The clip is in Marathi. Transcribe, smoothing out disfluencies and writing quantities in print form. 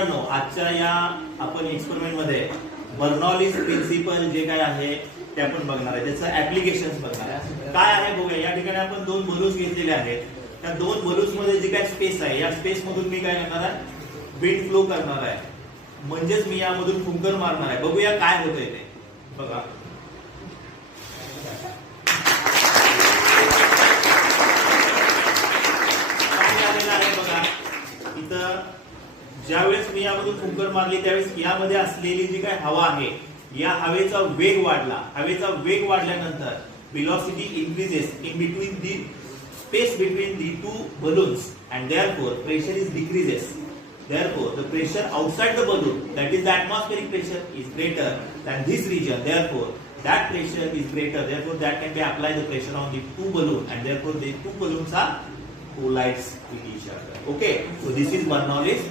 मित्रांनो, आजच्या या आपण एक्सपेरिमेंट मध्ये बर्नौलीज प्रिन्सिपल जे काय आहे ते आपण बघणार आहे, त्याचं ऍप्लिकेशन्स बघणार आहे. काय आहे बघूया. या ठिकाणी आपण दोन बलून्स घेतलेले आहेत. त्या दोन बलून्स मध्ये जे काय स्पेस आहे, या स्पेस मधून मी काय करणार आहे, विंड फ्लो करणार आहे. म्हणजेच मी यामधून फुंकर मारणार आहे. बघूया काय होतंय ते. बघा, ज्यावेळेस मी यामधून फुंकर मारली त्यावेळेस यामध्ये असलेली जी काय हवा आहे, या हवेचा वेग वाढला. हवेचा वेग वाढल्यानंतर velocity increases in between the space between the two balloons and therefore pressure is decreases. Therefore the pressure outside the balloon, that is the atmospheric pressure, is greater than this region. Therefore that pressure is greater. Therefore that can be applied the pressure on the two balloons and therefore the two balloons are collides with each other. Okay, so this is Bernoulli's